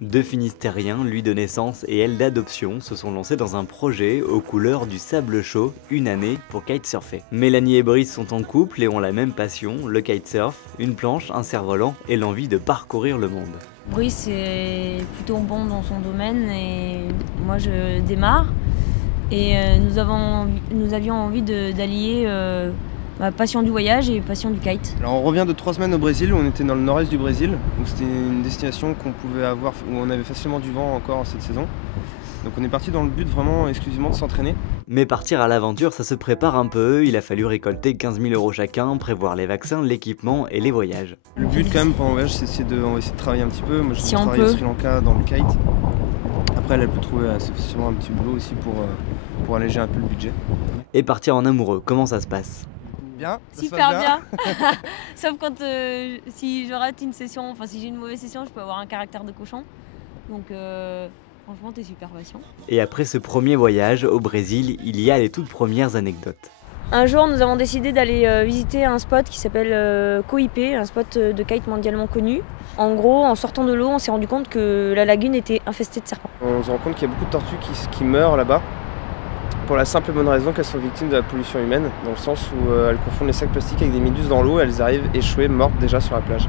Deux Finistériens, lui de naissance et elle d'adoption, se sont lancés dans un projet aux couleurs du sable chaud, une année pour kitesurfer. Mélanie et Brice sont en couple et ont la même passion, le kitesurf, une planche, un cerf-volant et l'envie de parcourir le monde. Brice est plutôt bon dans son domaine et moi je démarre. Et nous avions envie d'allier ma passion du voyage et passion du kite. Alors on revient de 3 semaines au Brésil, on était dans le nord-est du Brésil, où c'était une destination qu'on pouvait avoir, où on avait facilement du vent encore cette saison. Donc on est parti dans le but vraiment exclusivement de s'entraîner. Mais partir à l'aventure, ça se prépare un peu, il a fallu récolter 15 000 € chacun, prévoir les vaccins, l'équipement et les voyages. Le but quand même pendant le voyage, on va essayer de travailler un petit peu. Moi je Si travaille au Sri Lanka dans le kite. Après elle peut trouver facilement un petit boulot aussi pour alléger un peu le budget. Et partir en amoureux, comment ça se passe ? Bien, ça se passe Super bien. Sauf quand si je rate une session, enfin si j'ai une mauvaise session, je peux avoir un caractère de cochon. Donc franchement t'es super patient. Et après ce premier voyage au Brésil, il y a les toutes premières anecdotes. Un jour nous avons décidé d'aller visiter un spot qui s'appelle Coipé, un spot de kite mondialement connu. En gros, en sortant de l'eau, on s'est rendu compte que la lagune était infestée de serpents. On se rend compte qu'il y a beaucoup de tortues qui meurent là-bas. Pour la simple et bonne raison qu'elles sont victimes de la pollution humaine, dans le sens où elles confondent les sacs plastiques avec des méduses dans l'eau, elles arrivent échouées, mortes déjà sur la plage.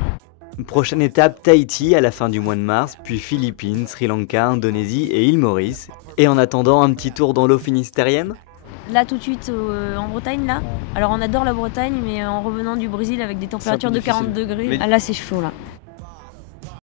Prochaine étape, Tahiti à la fin du mois de mars, puis Philippines, Sri Lanka, Indonésie et île Maurice. Et en attendant, un petit tour dans l'eau finistérienne ? Là tout de suite en Bretagne là. Alors on adore la Bretagne mais en revenant du Brésil avec des températures de 40 degrés, là c'est chaud là.